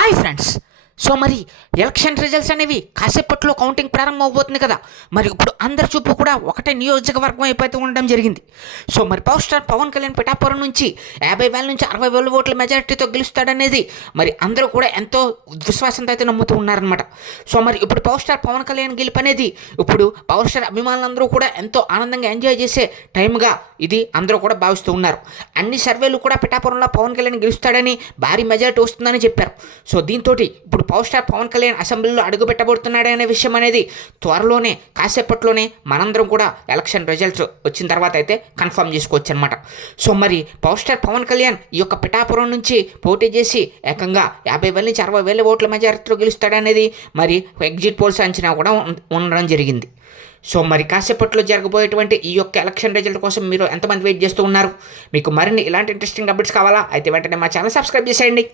Hi friends. So మరి election results అనేవి కాసేపట్లో కౌంటింగ్ ప్రారంభం అవబోతుంది కదా. మరి ఇప్పుడు అందరి చూపు కూడా ఒకటే నియోజకవర్గం అయిపోతూ ఉండడం జరిగింది. సో మరి పవర్ స్టార్ పవన్ కళ్యాణ్ పిఠాపురం నుంచి 50,000 నుంచి 60,000 ఓట్ల మెజారిటీతో గెలుస్తాడనేది మరి అందరూ కూడా ఎంతో విశ్వాసంతో అయితే నమ్ముతూ ఉన్నారనమాట. సో మరి ఇప్పుడు పవర్ స్టార్ పవన్ కళ్యాణ్ గెలుపు అనేది ఇప్పుడు పవర్ స్టార్ అభిమానులందరూ కూడా ఎంతో ఆనందంగా ఎంజాయ్ చేసే టైంగా ఇది అందరూ కూడా భావిస్తూ ఉన్నారు. అన్ని సర్వేలు కూడా పిఠాపురంలో పవన్ కళ్యాణ్ గెలుస్తాడని, భారీ మెజారిటీ వస్తుందని చెప్పారు. సో దీంతో ఇప్పుడు పవర్ స్టార్ పవన్ కళ్యాణ్ అసెంబ్లీలో అడుగు పెట్టబోతున్నాడనే విషయం అనేది త్వరలోనే కాసేపట్లోనే మనందరం కూడా ఎలక్షన్ రిజల్ట్స్ వచ్చిన తర్వాత అయితే కన్ఫర్మ్ చేసుకోవచ్చు అనమాట. సో మరి పవర్ స్టార్ పవన్ కళ్యాణ్ ఈ యొక్క పిఠాపురం నుంచి పోటీ చేసి ఏకంగా 50,000 నుంచి 60,000 ఓట్ల మెజారిటీతో గెలుస్తాడనేది మరి ఎగ్జిట్ పోల్స్ అంచనా కూడా ఉండడం జరిగింది. సో మరి కాసేపట్లో జరగబోయేటువంటి ఈ యొక్క ఎలక్షన్ రిజల్ట్ కోసం మీరు ఎంతమంది వెయిట్ చేస్తూ ఉన్నారు? మీకు మరిన్ని ఇలాంటి ఇంట్రెస్టింగ్ అప్డేట్స్ కావాలా? అయితే వెంటనే మా ఛానల్ సబ్స్క్రైబ్ చేసేయండి.